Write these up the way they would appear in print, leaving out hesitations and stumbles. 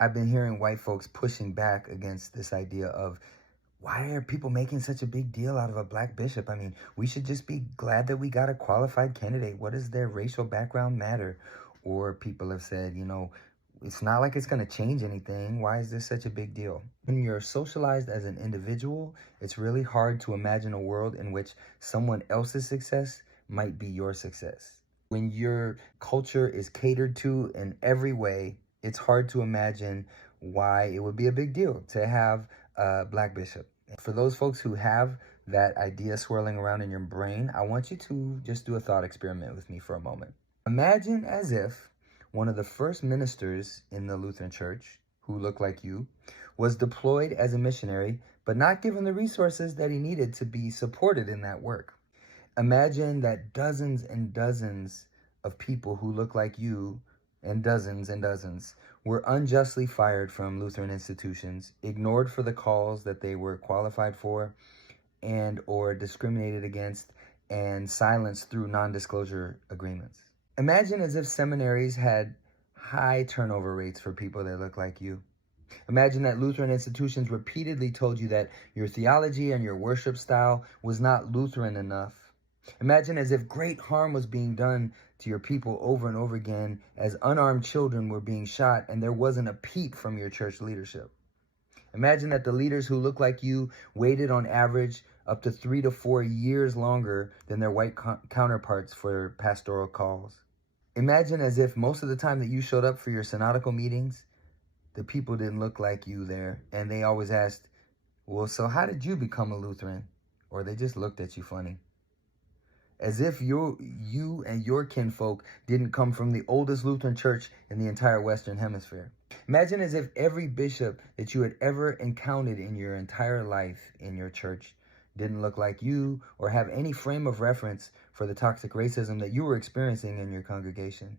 I've been hearing white folks pushing back against this idea of why are people making such a big deal out of a black bishop? I mean, we should just be glad that we got a qualified candidate. What does their racial background matter? Or people have said, it's not like it's going to change anything. Why is this such a big deal? When you're socialized as an individual, it's really hard to imagine a world in which someone else's success might be your success. When your culture is catered to in every way, it's hard to imagine why it would be a big deal to have a black bishop. For those folks who have that idea swirling around in your brain, I want you to just do a thought experiment with me for a moment. Imagine as if one of the first ministers in the Lutheran Church, who looked like you, was deployed as a missionary, but not given the resources that he needed to be supported in that work. Imagine that dozens and dozens of people who look like you and dozens were unjustly fired from Lutheran institutions, ignored for the calls that they were qualified for, and or discriminated against and silenced through non-disclosure agreements. Imagine as if seminaries had high turnover rates for people that look like you. Imagine that Lutheran institutions repeatedly told you that your theology and your worship style was not Lutheran enough. Imagine as if great harm was being done to your people over and over again as unarmed children were being shot and there wasn't a peep from your church leadership. Imagine that the leaders who look like you waited on average up to 3 to 4 years longer than their white counterparts for pastoral calls. Imagine as if most of the time that you showed up for your synodical meetings, the people didn't look like you there. And they always asked, well, so how did you become a Lutheran? Or they just looked at you funny. As if you and your kinfolk didn't come from the oldest Lutheran church in the entire Western Hemisphere. Imagine as if every bishop that you had ever encountered in your entire life in your church didn't look like you or have any frame of reference for the toxic racism that you were experiencing in your congregation.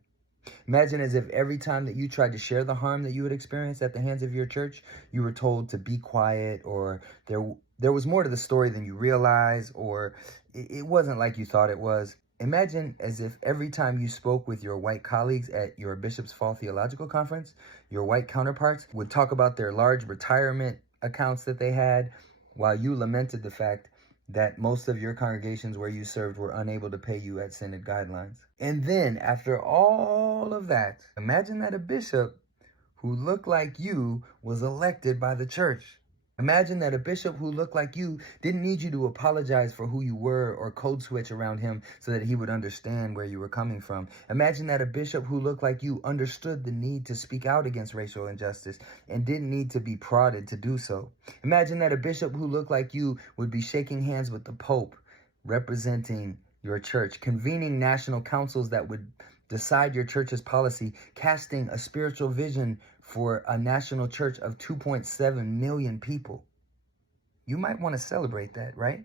Imagine as if every time that you tried to share the harm that you had experienced at the hands of your church, you were told to be quiet, or there was more to the story than you realized, or it wasn't like you thought it was. Imagine as if every time you spoke with your white colleagues at your Bishop's Fall Theological Conference, your white counterparts would talk about their large retirement accounts that they had, while you lamented the fact that most of your congregations where you served were unable to pay you at Synod guidelines. And then, after all of that, imagine that a bishop who looked like you was elected by the church. Imagine that a bishop who looked like you didn't need you to apologize for who you were or code switch around him so that he would understand where you were coming from. Imagine that a bishop who looked like you understood the need to speak out against racial injustice and didn't need to be prodded to do so. Imagine that a bishop who looked like you would be shaking hands with the Pope, representing your church, convening national councils that would decide your church's policy, casting a spiritual vision for a national church of 2.7 million people. You might want to celebrate that, right?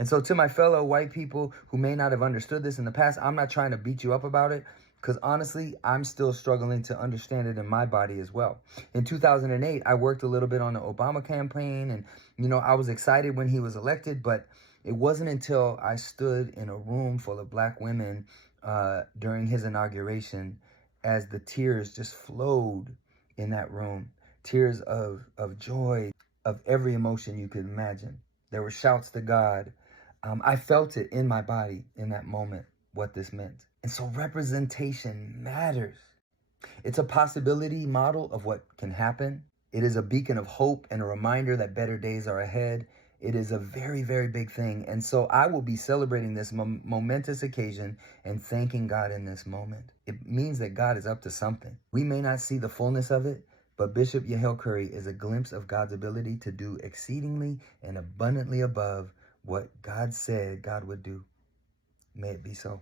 And so to my fellow white people who may not have understood this in the past, I'm not trying to beat you up about it, because honestly, I'm still struggling to understand it in my body as well. In 2008, I worked a little bit on the Obama campaign, and, I was excited when he was elected, but it wasn't until I stood in a room full of black women during his inauguration as the tears just flowed in that room. Tears of joy, of every emotion you could imagine. There were shouts to God. I felt it in my body in that moment, what this meant. And so representation matters. It's a possibility model of what can happen. It is a beacon of hope and a reminder that better days are ahead. It is a very, very big thing. And so I will be celebrating this momentous occasion and thanking God in this moment. It means that God is up to something. We may not see the fullness of it, but Bishop Yehiel Curry is a glimpse of God's ability to do exceedingly and abundantly above what God said God would do. May it be so.